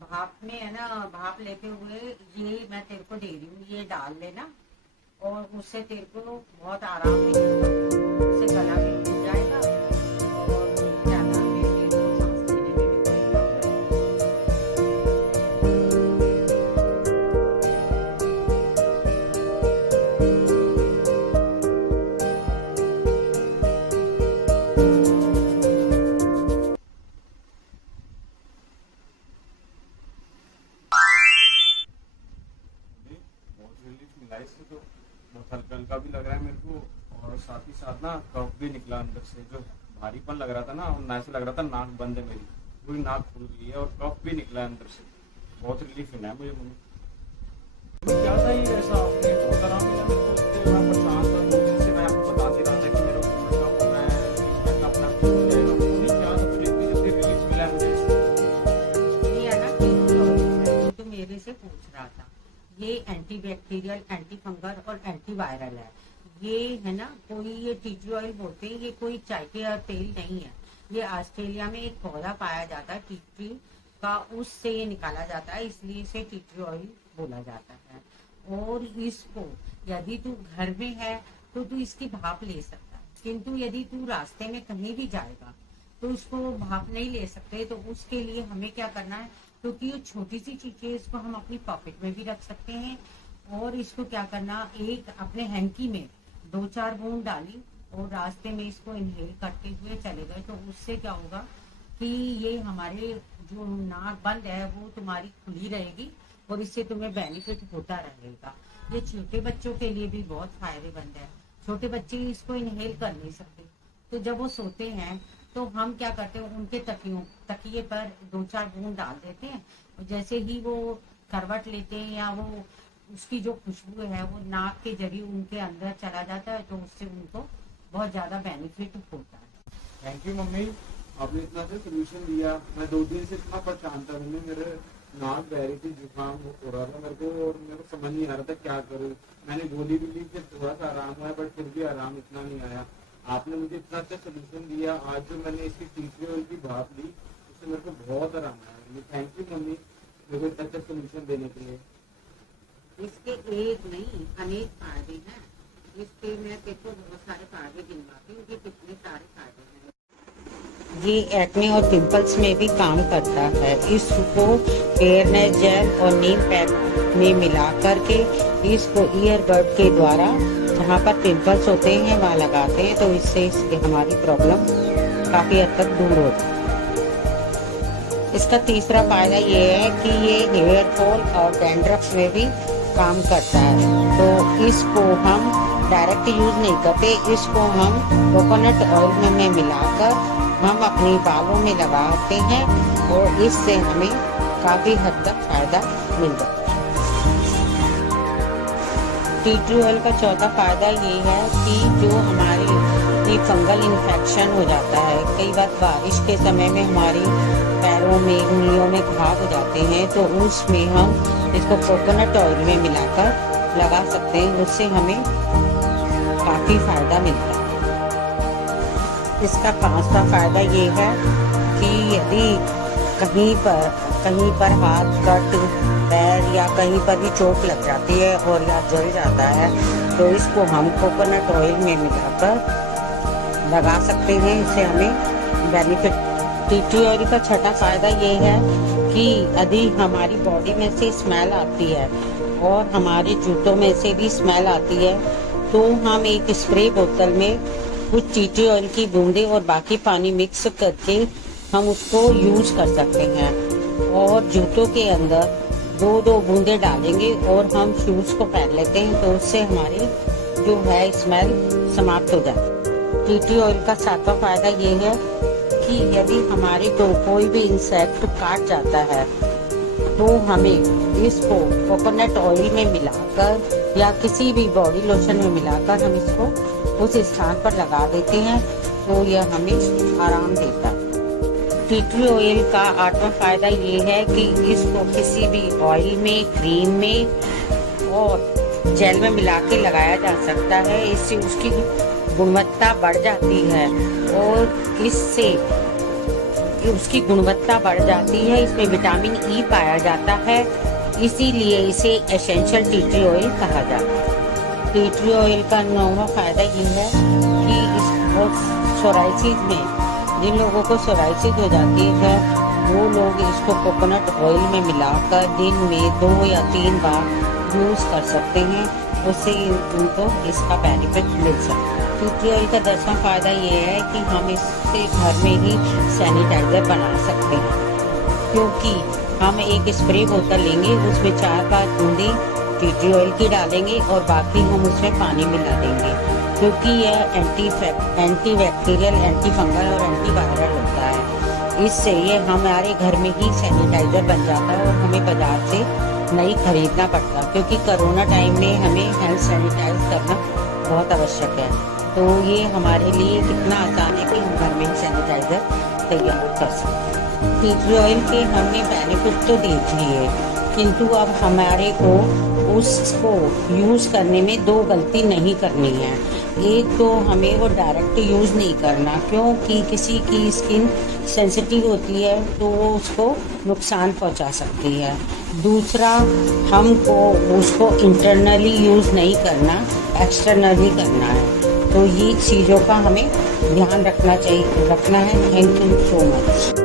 भाप में है ना, भाप लेते हुए ये मैं तेरे को दे रही हूँ, ये डाल लेना और उससे तेरे को बहुत आराम मिलेगा, उससे गला भी खुल जाएगा और क्या नाम है, तेरे को सांस लेने में भी कोई प्रॉब्लम। बहुत रिलीफ मिला इससे, तो बहुत हल्का हल्का भी लग रहा है मेरे को, और साथ ही साथ ना कफ भी निकला अंदर से, जो भारीपन लग रहा था ना, और ना ऐसे लग रहा था नाक बंद है मेरी, पूरी नाक खुल गई है और कफ भी निकला है अंदर से। बहुत रिलीफ मिला है मुझे मम्मी। क्या था ये ऐसा, आपने बहुत आराम मिला मेरे को, इतने मैं परेशान था 2 दिन से, मैं आपको बता दे रहा था कि मेरा मैं अपना क्या था, मुझे इतनी जल्दी रिलीफ मिला है मुझे। ये है ना जो तो मेरे से पूछ रहा था, ये एंटी बैक्टीरियल, एंटी फंगल और एंटी वायरल है। ये है ना, कोई ये टी ऑयल बोलते हैं, ये कोई चाय के तेल नहीं है। ये ऑस्ट्रेलिया में एक पौधा पाया जाता है टी ट्री का, उससे ये निकाला जाता है, इसलिए इसे टी ट्री ऑयल बोला जाता है। और इसको यदि तू घर में है तो तू इसकी भाप ले सकता है, किंतु यदि तू रास्ते में कहीं भी जाएगा तो उसको भाप नहीं ले सकते। तो उसके लिए हमें क्या करना है, क्योंकि ये छोटी सी चीज है, इसको हम अपनी पॉकेट में भी रख सकते हैं। और इसको क्या करना, एक अपने हैंकी में 2-4 बूंद डाली और रास्ते में इसको इनहेल करते हुए चले गए, तो उससे क्या होगा कि ये हमारे जो नाक बंद है वो तुम्हारी खुली रहेगी और इससे तुम्हें बेनिफिट होता रहेगा। ये छोटे बच्चों के लिए भी बहुत फायदेमंद है। छोटे बच्चे इसको इनहेल कर नहीं सकते, तो जब वो सोते हैं तो हम क्या करते हैं, उनके तकिए पर 2-4 बूंद डाल देते हैं, और जैसे ही वो करवट लेते हैं या वो उसकी जो खुशबू है वो नाक के जरिए उनके अंदर चला जाता है, तो उससे उनको बहुत ज्यादा बेनिफिट होता है। थैंक यू मम्मी, आपने इतना से सोल्यूशन दिया। मैं 2 दिन से इतना परेशान था मम्मी, मेरे नाक बह रही थी, जुकाम हो रहा था मेरे को, और मेरे को समझ नहीं आ रहा था क्या करूँ। मैंने गोली भी ली, फिर थोड़ा सा आराम हुआ, बट फिर भी आराम इतना नहीं आया। आपने मुझे इतना अच्छा सोल्यूशन दिया। आज जो मैंने इसकी टी ऑयल की भाप ली, उससे मेरे को बहुत आराम आया। थैंक यू मम्मी, मेरे को इतना अच्छा सोल्यूशन देने के लिए। इसके एक नहीं अनेक फायदे हैं, इसके मैं देखो बहुत सारे फायदे गिनवाती हूँ कि कितने सारे फायदे हैं। ये एक्ने और पिंपल्स में भी काम करता है। इसको फेयरनेस जेल और नीम पैक में मिला करके इसको ईयरबड के द्वारा जहाँ पर पिंपल्स होते हैं वहाँ लगाते हैं, तो इससे हमारी प्रॉब्लम काफी हद तक दूर होती है। इसका तीसरा फायदा ये है कि ये हेयर फॉल और डैंड्रफ में भी काम करता है। तो इसको हम डायरेक्ट यूज नहीं करते, इसको हम कोकोनट ऑयल में मिलाकर हम अपने बालों में लगाते हैं और इससे हमें काफी हद तक फायदा मिलता है। टी ट्री ऑयल का चौथा फायदा ये है कि जो हमारी फंगल इन्फेक्शन हो जाता है, कई बार बारिश के समय में हमारी पैरों में उंगलियों में घाव हो जाते हैं, तो उसमें हम इसको कोकोनट ऑयल में मिलाकर लगा सकते हैं, उससे हमें काफी फायदा मिलता है। इसका पांचवा फायदा ये है कि यदि कहीं पर हाथ, कट, पैर या कहीं पर भी चोट लग जाती है और या जल जाता है, तो इसको हम कोकोनट ऑयल में मिलाकर लगा सकते हैं, इससे हमें बेनिफिट। टी ट्री ऑयल का छठा फायदा ये है कि यदि हमारी बॉडी में से स्मेल आती है और हमारे जूतों में से भी स्मेल आती है, तो हम एक स्प्रे बोतल में कुछ टी ट्री ऑयल की बूंदें और बाकी पानी मिक्स करके हम उसको यूज कर सकते हैं, और जूतों के अंदर 2-2 बूंदें डालेंगे और हम शूज को पहन लेते हैं, तो उससे हमारी जो है स्मेल समाप्त हो जाती है। टी ट्री ऑयल का सातवां फायदा ये है कि यदि हमारे को कोई भी इंसेक्ट काट जाता है, तो हमें इसको कोकोनट ऑयल में मिलाकर या किसी भी बॉडी लोशन में मिलाकर हम इसको उस स्थान पर लगा देते हैं तो यह हमें आराम देता है। टी ट्री ऑयल का आठवां फायदा ये है कि इसको किसी भी ऑयल में, क्रीम में और जेल में मिला के लगाया जा सकता है। इससे उसकी गुणवत्ता बढ़ जाती है और इससे उसकी गुणवत्ता बढ़ जाती है। इसमें विटामिन ई पाया जाता है, इसीलिए इसे एसेंशियल टी ट्री ऑयल कहा जाता है। टी ट्री ऑयल का 9वां फायदा ये है कि इसको सोराइसिस में, जिन लोगों को सोराइसिस हो जाती है वो लोग इसको कोकोनट ऑयल में मिलाकर दिन में 2 या 3 बार यूज़ कर सकते हैं, उससे उनको इसका बेनिफिट मिल सकता है। टी ट्री ऑयल का 10वां फायदा ये है कि हम इससे घर में ही सैनिटाइज़र बना सकते हैं, क्योंकि हम एक स्प्रे बोतल लेंगे, उसमें 4-5 बूंदें टी ट्री ऑयल की डालेंगे और बाकी हम उसमें पानी मिला देंगे, क्योंकि यह एंटी बैक्टीरियल, एंटी फंगल और एंटी वायरल होता है। इससे ये हमारे घर में ही सैनिटाइज़र बन जाता है और हमें बाजार से नहीं खरीदना पड़ता, क्योंकि कोरोना टाइम में हमें हैंड सैनिटाइज करना बहुत आवश्यक है। तो ये हमारे लिए कितना आसान है कि हम घर में ही सैनिटाइज़र तैयार कर सकते हैं। टी ट्री ऑयल के हमने बेनिफिट तो देख लिए, किंतु अब हमारे को उसको यूज़ करने में 2 गलती नहीं करनी है। एक तो हमें वो डायरेक्ट यूज़ नहीं करना, क्योंकि किसी की स्किन सेंसिटिव होती है तो वो उसको नुकसान पहुंचा सकती है। दूसरा, हमको उसको इंटरनली यूज़ नहीं करना, एक्सटर्नली करना है। तो ये चीज़ों का हमें ध्यान रखना है। Thank you so much.